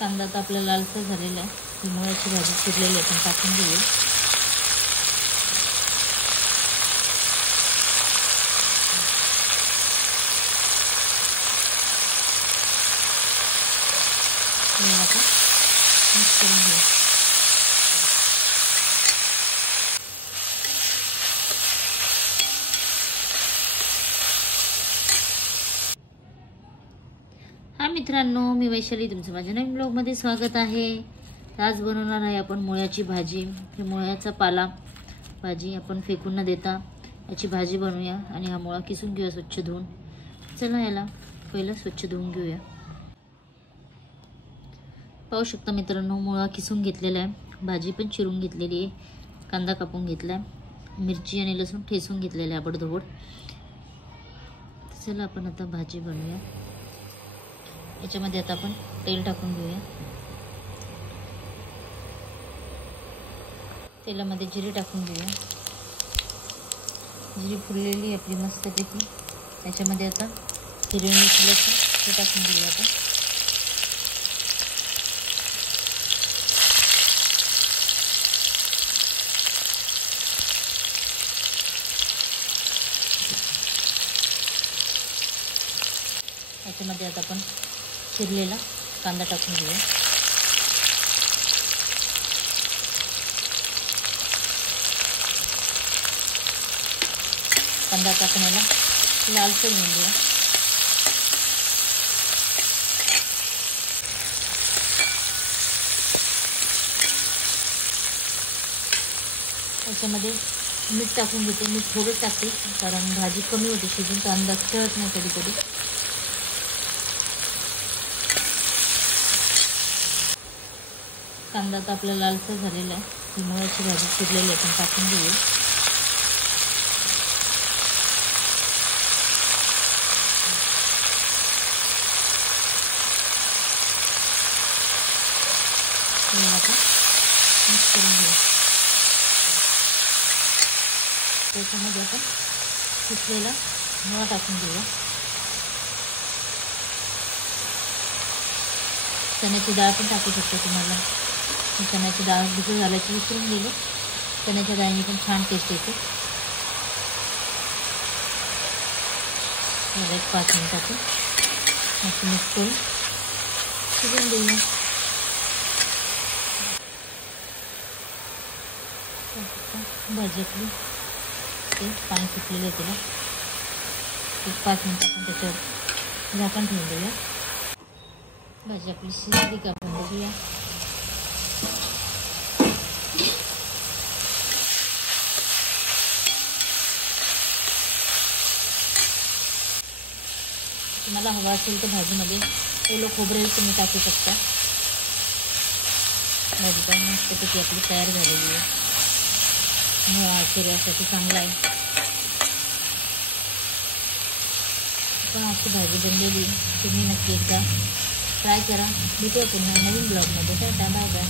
कांदा तर आपला लालसर झालेला आहे. ही मुळ्याची भाजी चिरलेली आपण टाकून घेऊया. मिक्स करून घेऊ. हा मित्रांनो, मी वैशाली, तुमचं माझ्या नवीन ब्लॉगमध्ये स्वागत आहे. आज बनवणार आहे आपण मुळ्याची भाजी. हे मुळ्याचा पाला भाजी आपण फेकून न देता याची भाजी बनवूया. आणि हा मुळा किसून घेऊया स्वच्छ धुवून. चला याला पहिलं स्वच्छ धुवून घेऊया. पाहू शकता मित्रांनो, मुळा किसून घेतलेला आहे. भाजी पण चिरून घेतलेली आहे. कांदा कापून घेतला आहे. मिरची आणि लसूण ठेचून घेतलेलं आहे आबडधोबड. चला आपण आता भाजी बनवूया. याच्यामध्ये आता आपण तेल टाकून घेऊया. तेलामध्ये जिरे टाकून घेऊया. जिरे फुललेली आपली मस्तपैकी. याच्यामध्ये आता हिरवी मिरची लसूण ते टाकून घेऊया आपण. याच्यामध्ये आता आपण चिरलेला कांदा टाकून घेऊया. कांदा टाकण्याला लालसर होऊन द्या. याच्यामध्ये मीठ टाकून घेते. मीठ थोडंच टाकते कारण भाजी कमी होते शिजून, तर अंदाज कळत नाही कधी कधी. कांदा तर आपला लालसर झालेला आहे. ही मुळ्याची भाजी चिरलेली आपण टाकून घेऊया. मिक्स करून घेऊ. त्याच्यामध्ये आपण किसलेला मुळा टाकून घेऊया. चण्याची डाळ पण टाकू शकतो तुम्हाला. चण्याची डाळ भिजू घालायची विसरून गेलो. चण्याच्या डाळीने पण छान टेस्ट येते. एक 5 मिनिटातून मस्त मिक्स करून शिजवून देऊया. भाजी आपली ते पाणी सुटलेलं आहे. तिला 5 मिनिट आपण त्याच्यावर झाकण ठेवून देऊया. भाजी आपली शिजली का आपण बघूया. तुम्हाला हवा असेल तर भाजीमध्ये ओलं खोबरे तुम्ही टाकू शकता. भाजी पण मस्तपैकी आपली तयार झालेली आहे. मुळा शरीरासाठी चांगला आहे. पण अशी भाजी बनलेली तुम्ही नक्की एकदा ट्राय करा. भेटूया पुन्हा नवीन ब्लॉगमध्ये. Tata bye bye.